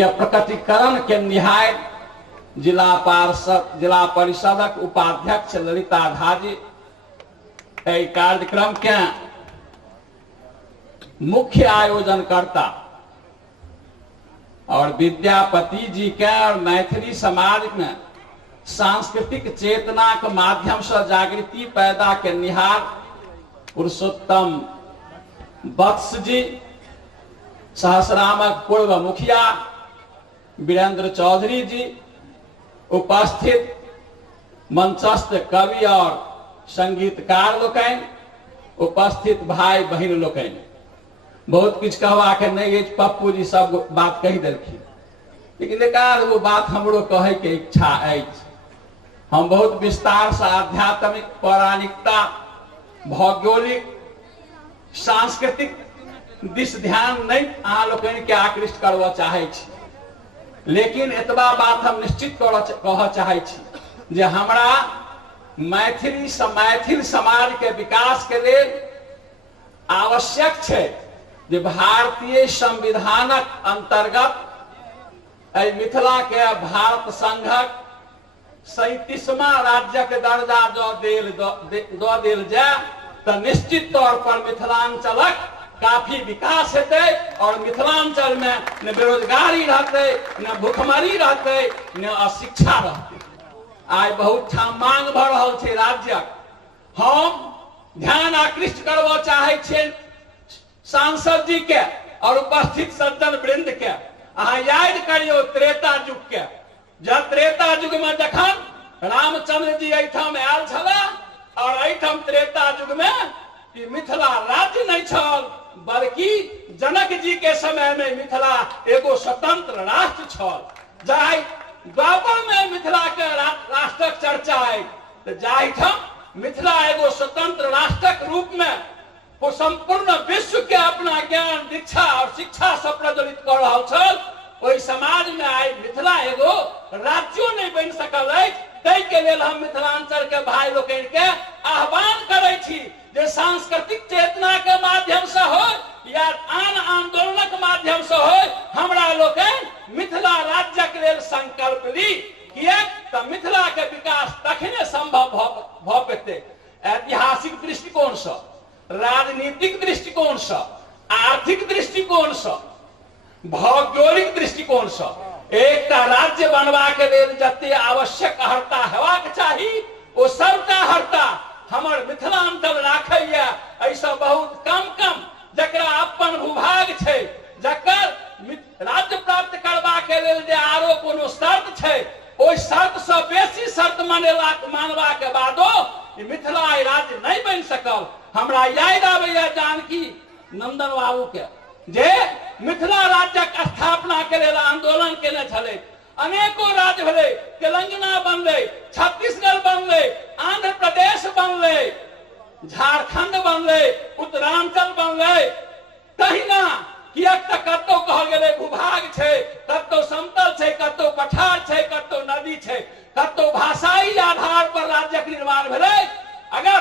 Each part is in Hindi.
के प्रकटीकरण के निहाय जिला परिषदक उपाध्यक्ष ललिता झा जी कार्यक्रम के मुख्य आयोजनकर्ता और विद्यापति जी के और मैथिली समाज में सांस्कृतिक चेतना के माध्यम से जागृति पैदा के निहार पुरुषोत्तम वत्स जी, सहस्रामक पूर्व मुखिया वीरेंद्र चौधरी जी, उपस्थित मंचस्थ कवि और संगीतकार लोकन, उपस्थित भाई बहन लोकन, बहुत कुछ कहवा के नहीं, पप्पू जी सब बात कही देलखिन, लेकिन एकाध वो बात हमरो कहे के इच्छा है। हम बहुत विस्तार से आध्यात्मिक, पौराणिकता, भौगोलिक, सांस्कृतिक दिश ध्यान नहीं अहाँ लोकन के आकृष्ट करवा चाहे छी, लेकिन एतबा बात हम निश्चित कह चाहे छी जे हमरा मैथिल समाज के विकास के लिए आवश्यक है जे भारतीय संविधानक अंतर्गत मिथिला के भारत संघक 37वां राज्य के दर्जा दो देल जाए तो निश्चित तौर पर मिथिलांचलक काफी विकास हेतै और मिथिलांचल में न बेरोजगारी रहते, न भूखमरी रहते, न अशिक्षा रहते। आज बहुत ठाम मांग भ रहल छै राज्यक। हम ध्यान आकृष्ट करबा चाहे छियै सांसद जी के और उपस्थित सज्जन वृंद के। अहाँ याद करियो त्रेता युग के, जब त्रेता युग में जखन रामचंद्र जी एठाम आयल छला और एठाम त्रेता युग में मिथिला राज्य नहीं छल, बल्कि जनक जी के समय में मिथिला एगो स्वतंत्र राष्ट्र छल। जाहि द्वापर में मिथिला के राष्ट्रक चर्चा है, तो जाहिठाम मिथिला एगो स्वतंत्र राष्ट्रक रूप में वो संपूर्ण विश्व के अपना ज्ञान, दीक्षा और शिक्षा से प्रज्वलित कर रहा छल, ओहि समाज में आई मिथिला एगो राज्यो नहीं बन सकल है। तै के लेल हम मिथिलांचल के भाई लोकन के आह्वान करे छी जे सांस्कृतिक चेतना के माध्यम से हो या आन आंदोलनक माध्यम से हो, हमरा लोकन मिथिला राज्य के लेल संकल्प ली, कियाक त मिथिला के विकास तखने संभव भ पेते। ऐतिहासिक दृष्टिकोण से, राजनीतिक दृष्टिकोण से, आर्थिक दृष्टिकोण से, भौगोलिक दृष्टिकोण से एक राज्य बनवा के लेल जते आवश्यक अर्हता हेबाक चाही ओ सबटा अर्हता हमर मिथिलांचल राखैया। ऐसा बहुत कम जकरा अपन भूभाग छै, जकर राज्य प्राप्त करबा के लेल जे आरो कोनो शर्त छै, ओहि शर्त से बेसी शर्त मानवा के बादो मिथिला राज्य नहीं बन सकल। हमरा याद आबैया जानकी नंदन बाबू के जे मिथिला राज्यक स्थापना के लेल आंदोलन केने छले। अनेको राज्य भेले, तेलंगाना बनले, छत्तीसगढ़ बनले, आंध्र प्रदेश बनले, झारखंड बनले, उत्तरांचल बनले। तहिना कियाक त कतौ कहल गेलै भूभाग छै, कतौ समतल छै, कतौ पठार छै, कतौ नदी छै, कतौ भाषाई आधार पर राज्यक निर्माण भेलै। अगर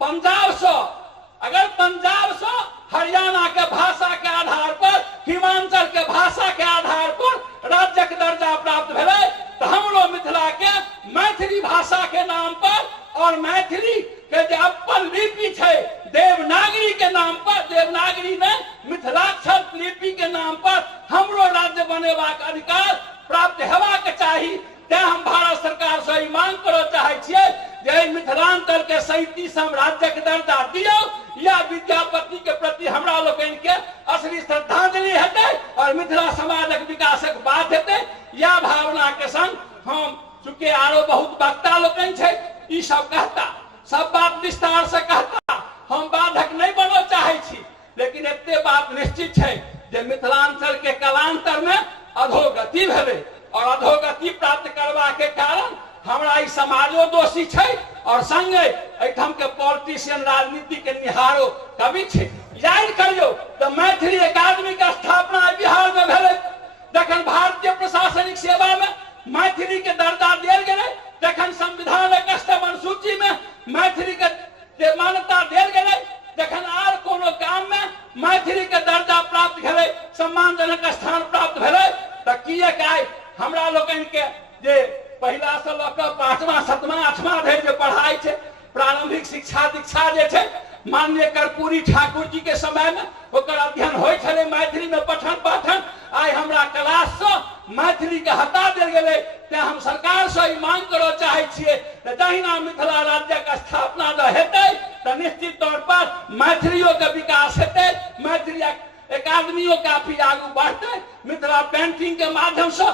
पंजाब से हरियाणा के भाषा के आधार पर, हिमाचल के भाषा के आधार पर राज्य के दर्जा प्राप्त भेलै, तो हमरो मिथिला के मैथिली भाषा के नाम पर और मैथिली के जे अपन लिपि छै देवनागरी के नाम पर, देवनागरी में मिथिलाक्षर लिपि के नाम पर हमरो राज्य बनेबाक अधिकार प्राप्त हेबाक चाही। तें हम भारत सरकार से ई मांग करऽ चाहे छियै जे मिथिलांचल के 37वां राज्य के दर्जा दियौ, या विद्यापति के प्रति हमरा लोकन के असली श्रद्धांजलि हेतै और मिथिला समाजक विकासक बात हेतै। या भावना के संग हम चूंकि आरो बहुत वक्ता लोकन छै, ई सब कहता, सब बात विस्तार से कहता, हम बाधक नहीं बनऽ चाहे छी, लेकिन एते बात निश्चित है जे मिथिलांचल के कालांतर में अधोगति भेलै और अधोगति प्राप्त करबा के कारण हमरा ई समाजो दोषी छै और संगे एठाम के पॉलिटिशियन राजनीति के निहारो कवि छै। याद करियो तो मैथिली अकादमी के स्थापना बिहार में भेलै, जखन भारतीय प्रशासनिक सेवा में मैथिली के दर्जा देल गेलै, जखन संविधानक अष्टम सूची में मैथिली के मान्यता देल गेलै, जखन आर कोनो काम में मैथिली के दर्जा प्राप्त भेलै, सम्मानजनक स्थान प्राप्त भेलै, त किएक आइ हमरा लोकनि के जे पहिला से लऽ कऽ 5वां 7वां 8वां धरि जे पढ़ाई छै, प्रारंभिक शिक्षा दीक्षा जे छै, माननीय कर्पूरी ठाकुर जी के समय में ओकर अध्ययन होय छलै मैथिली में पठन पाठन। आइ हमरा क्लास से मैथिली के हटा देल गेलै। तें हम सरकार से ई मांग करऽ चाहै छियै कि जहिना मिथिला राज्यक स्थापना हेतै तऽ निश्चित तौर पर मैथिलियों के विकास हेतै, मैथिली एकाडमियों काफी आगू बढ़ते, मिथिला पेंटिंग के माध्यम से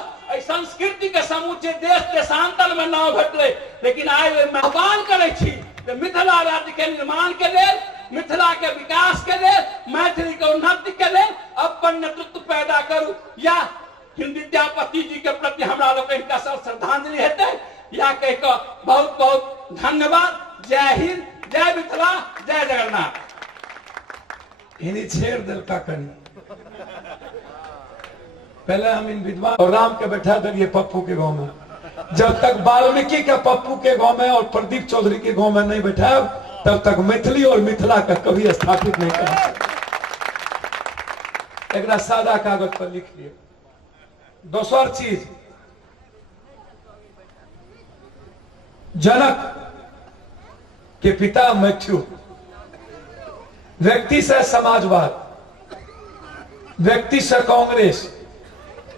संस्कृति के समूचे देश देशांतर में नाम भेटले। लेकिन आइ आह्वान करे छी कि मिथिला राज्य के निर्माण के लिए, मिथिला के विकास के लिए, मैथिली के उन्नति के लिए अपन नेतृत्व पैदा करू। या हिंदी विद्यापति जी के प्रति हमरा लोग श्रद्धांजलि हेतै, या कह के बहुत बहुत धन्यवाद। जय हिंद, जय मिथिला, जय जगन्नाथ। इन्हीं छेड़ दिल का कनी। पहले हम इन विद्वान और राम के बैठा दिए पप्पू के गांव में। जब तक वाल्मीकि के पप्पू के गांव में और प्रदीप चौधरी के गांव में नहीं बैठा, तब तक मैथिली और मिथिला का कभी स्थापित नहीं कर सकते। एक सादा कागज पर लिख लियो। दोसर चीज, जनक के पिता मैथ्यू, व्यक्ति से समाजवाद, व्यक्ति से कांग्रेस,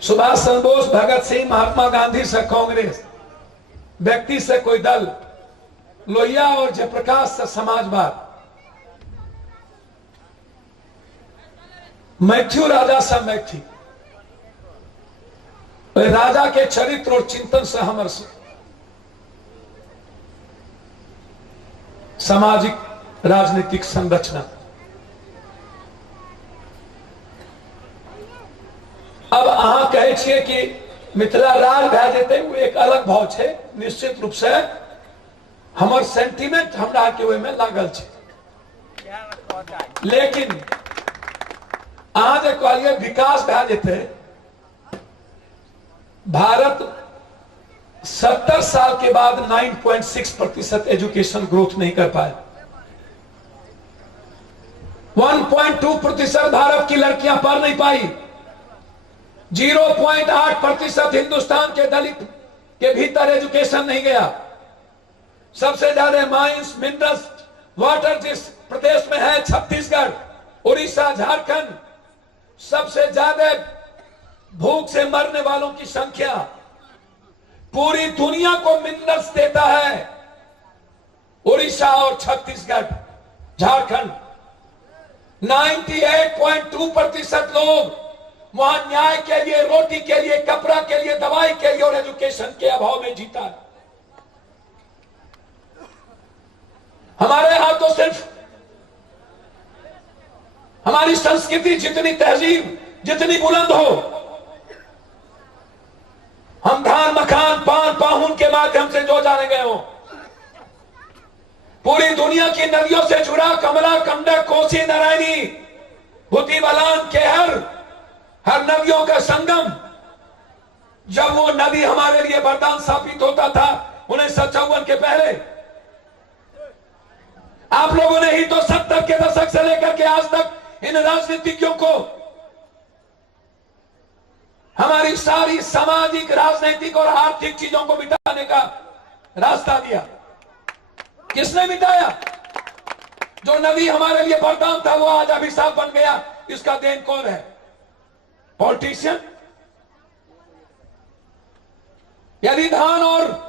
सुभाष चंद्र बोस, भगत सिंह, महात्मा गांधी से कांग्रेस, व्यक्ति से कोई दल, लोहिया और जयप्रकाश से समाजवाद, मैथ्यू राजा से मैथी, राजा के चरित्र और चिंतन से हमर सामाजिक राजनीतिक संरचना। अब अहाँ कहे छिए कि मिथिला राज भए जेतै, वो एक अलग भाव छै। निश्चित रूप से हमर सेंटीमेंट हमरा के ओहि में लागल छै। लेकिन अहाँ जे कहलिए विकास भए जेतै, भारत 70 साल के बाद 9.6% एजुकेशन ग्रोथ नहीं कर पाए। 1.2% भारत की लड़कियां पढ़ नहीं पाई। 0.8% हिंदुस्तान के दलित के भीतर एजुकेशन नहीं गया। सबसे ज्यादा माइंस, मिनरल्स, वाटर जिस प्रदेश में है छत्तीसगढ़, उड़ीसा, झारखंड, सबसे ज्यादा भूख से मरने वालों की संख्या पूरी दुनिया को मिनरल्स देता है उड़ीसा और छत्तीसगढ़, झारखंड। 98.2% लोग वहां न्याय के लिए, रोटी के लिए, कपड़ा के लिए, दवाई के लिए और एजुकेशन के अभाव में जीता है। हमारे यहां तो सिर्फ हमारी संस्कृति जितनी तहजीब, जितनी बुलंद हो, हम धान, मखान, पान, पाहुन के माध्यम से जो जाने गए हो, पूरी दुनिया की नदियों से जुड़ा कमला, कंडक, कोसी, नारायणी, भूति, बलान, केहर, हर नदियों का संगम। जब वो नदी हमारे लिए वरदान साबित होता था 1954 के पहले, आप लोगों ने ही तो 70 के दशक से लेकर के आज तक इन राजनीतिज्ञों को हमारी सारी सामाजिक, राजनीतिक और आर्थिक चीजों को मिटाने का रास्ता दिया। किसने मिटाया? जो नदी हमारे लिए वरदान था वो आज अभिशाप बन गया। इसका देन कौन है? पॉलिटिशियन। यदि धान और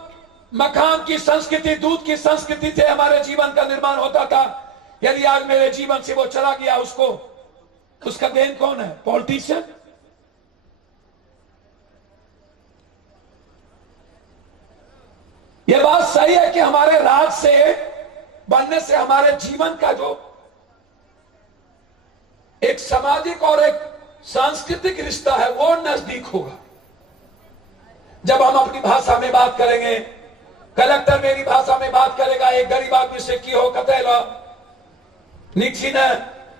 मखान की संस्कृति, दूध की संस्कृति से हमारे जीवन का निर्माण होता था, यदि आज मेरे जीवन से वो चला गया, उसका देन कौन है? पॉलिटिशियन। ये बात सही है कि हमारे राज से बनने से हमारे जीवन का जो एक सामाजिक और एक सांस्कृतिक रिश्ता है वो नजदीक होगा। जब हम अपनी भाषा में बात करेंगे, कलेक्टर मेरी भाषा में बात करेगा, एक गरीब आदमी से की हो कतैला निक्षी ने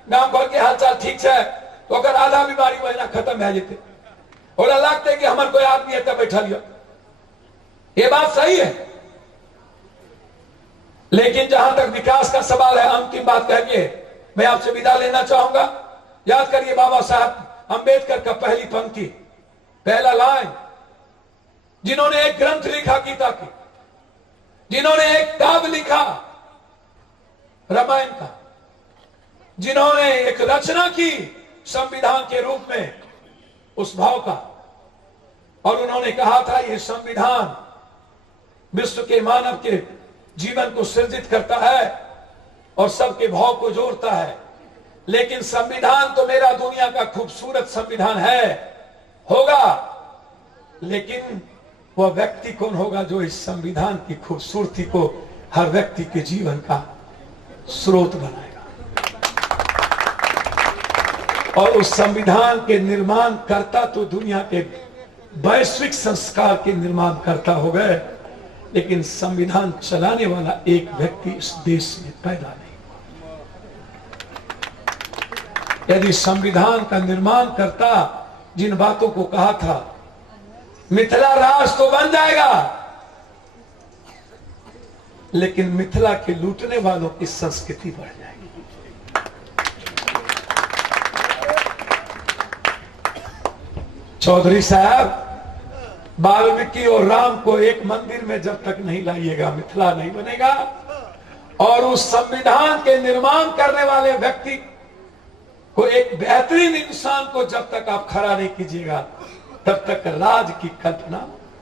गांव भर के हालचाल ठीक है, तो अगर आधा बीमारी महीना खत्म है जेते और लगते कि हमारे कोई आदमी है बैठा लिया। ये बात सही है। लेकिन जहां तक विकास का सवाल है, अंतिम बात कहिए, मैं आपसे विदा लेना चाहूंगा। याद करिए बाबा साहब अंबेडकर का पहली पंक्ति, पहला लाइन, जिन्होंने एक ग्रंथ लिखा गीता की, जिन्होंने एक काव्य लिखा रामायण का, जिन्होंने एक रचना की संविधान के रूप में उस भाव का, और उन्होंने कहा था यह संविधान विश्व के मानव के जीवन को सृजित करता है और सबके भाव को जोड़ता है। लेकिन संविधान तो मेरा दुनिया का खूबसूरत संविधान है, होगा, लेकिन वह व्यक्ति कौन होगा जो इस संविधान की खूबसूरती को हर व्यक्ति के जीवन का स्रोत बनाएगा। और उस संविधान के निर्माण करता तो दुनिया के वैश्विक संस्कार के निर्माण करता हो गए, लेकिन संविधान चलाने वाला एक व्यक्ति इस देश में पैदा नहीं हुआ। यदि संविधान का निर्माण करता जिन बातों को कहा था, मिथिला राष्ट्र तो बन जाएगा, लेकिन मिथिला के लूटने वालों की संस्कृति बढ़ जाएगी। चौधरी साहब, वाल्मीकि और राम को एक मंदिर में जब तक नहीं लाइएगा, मिथिला नहीं बनेगा। और उस संविधान के निर्माण करने वाले व्यक्ति को, एक बेहतरीन इंसान को जब तक आप खड़ा नहीं कीजिएगा, तब तक राज की कल्पना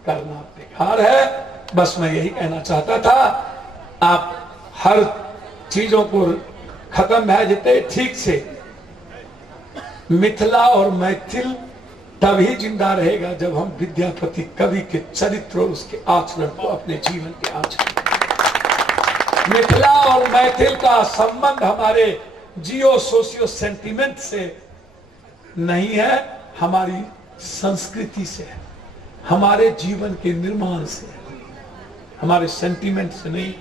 करना बेकार है। बस मैं यही कहना चाहता था। आप हर चीजों को खत्म है जितने ठीक से, मिथिला और मैथिल तभी जिंदा रहेगा जब हम विद्यापति कवि के चरित्र और उसके आचरण को अपने जीवन के आचरण। मिथिला और मैथिल का संबंध हमारे जियो सोशियो सेंटिमेंट से नहीं है, हमारी संस्कृति से है, हमारे जीवन के निर्माण से है, हमारे सेंटिमेंट से नहीं।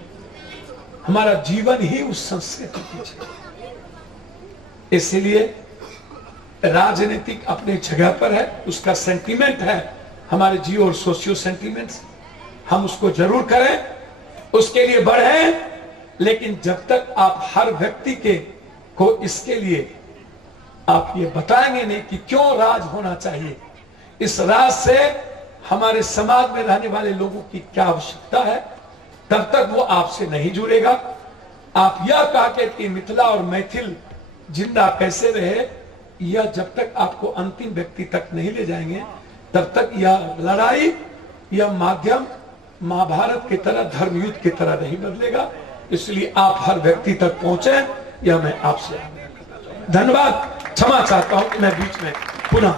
हमारा जीवन ही उस संस्कृति की है। इसलिए राजनीतिक अपने जगह पर है, उसका सेंटिमेंट है, हमारे जियो और सोशियो सेंटिमेंट्स, हम उसको जरूर करें, उसके लिए बढ़ें। लेकिन जब तक आप हर व्यक्ति को इसके लिए आप ये बताएंगे नहीं कि क्यों राज होना चाहिए, इस राज से हमारे समाज में रहने वाले लोगों की क्या आवश्यकता है, तब तक वो आपसे नहीं जुड़ेगा। आप यह कहकर कि मिथिला और मैथिल जिंदा कैसे रहे, यह जब तक आपको अंतिम व्यक्ति तक नहीं ले जाएंगे, तब तक यह लड़ाई, यह माध्यम महाभारत की तरह, धर्म युद्ध की तरह नहीं बदलेगा। इसलिए आप हर व्यक्ति तक पहुंचे, यह मैं आपसे धन्यवाद। क्षमा चाहता हूं कि मैं बीच में पुनः